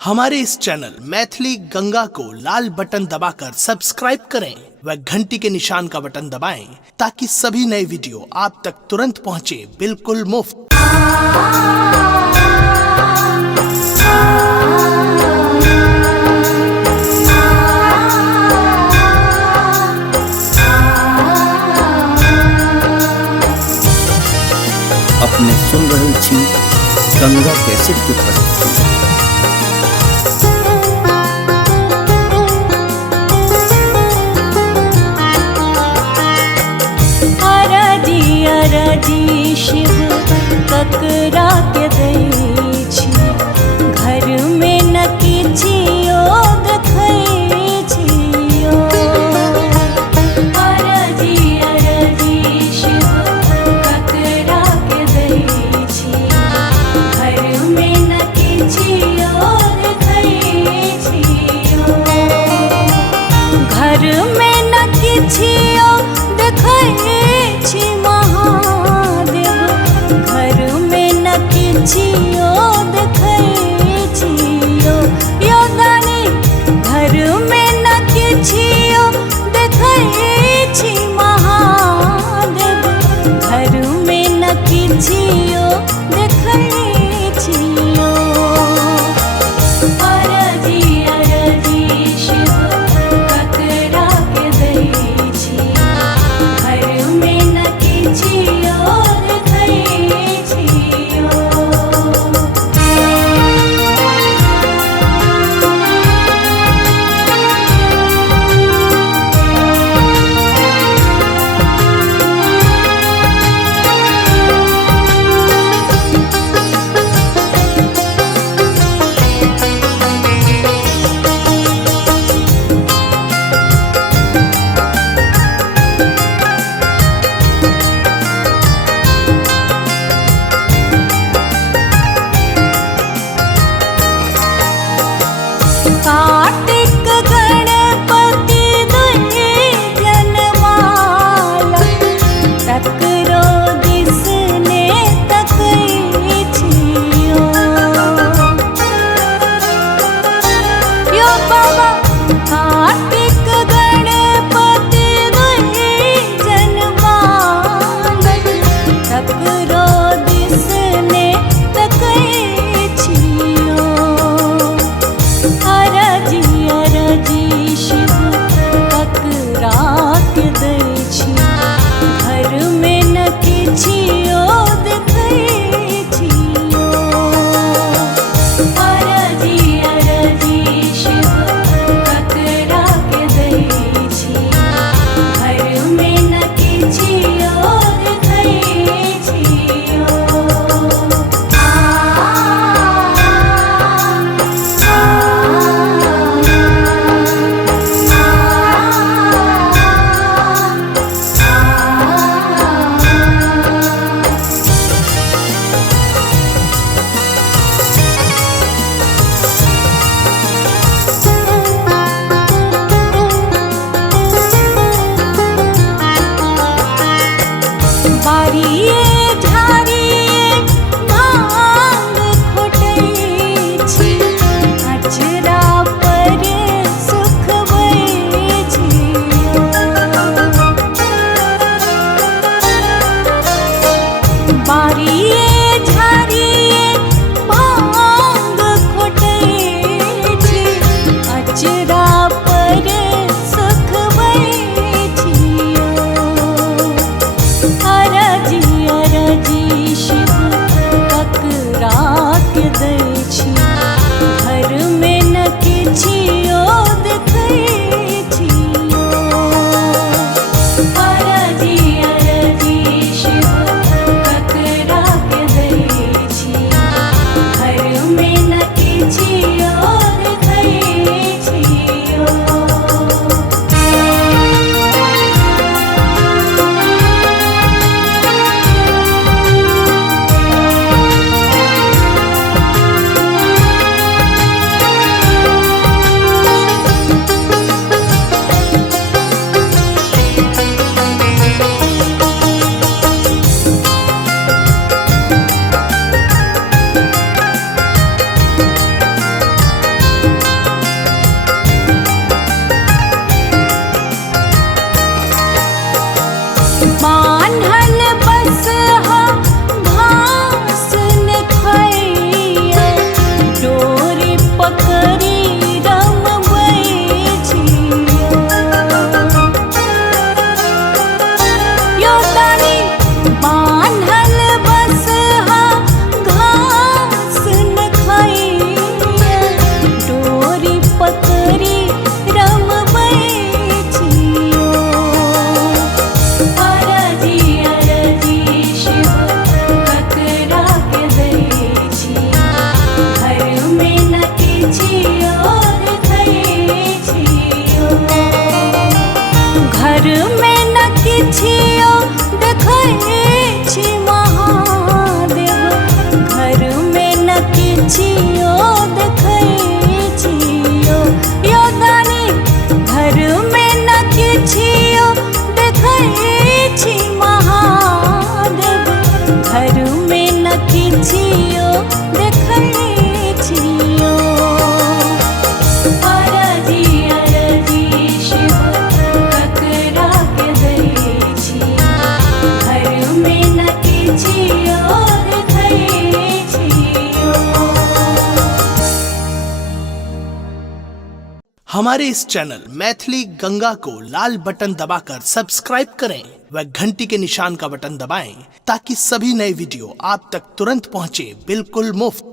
हमारे इस चैनल मैथिली गंगा को लाल बटन दबाकर सब्सक्राइब करें व घंटी के निशान का बटन दबाएं ताकि सभी नए वीडियो आप तक तुरंत पहुंचे बिल्कुल मुफ्त। अपने सुन रहल छी गंगा कैसेट के प्रस्तुति। अरजी शिव ककरा के दे घर में न किछियो देखै छियो अरजी शिव ककरा के दै छी घर में न किछियो देखै छियो। हमारे इस चैनल मैथिली गंगा को लाल बटन दबाकर सब्सक्राइब करें व घंटी के निशान का बटन दबाएं ताकि सभी नए वीडियो आप तक तुरंत पहुंचे बिल्कुल मुफ्त।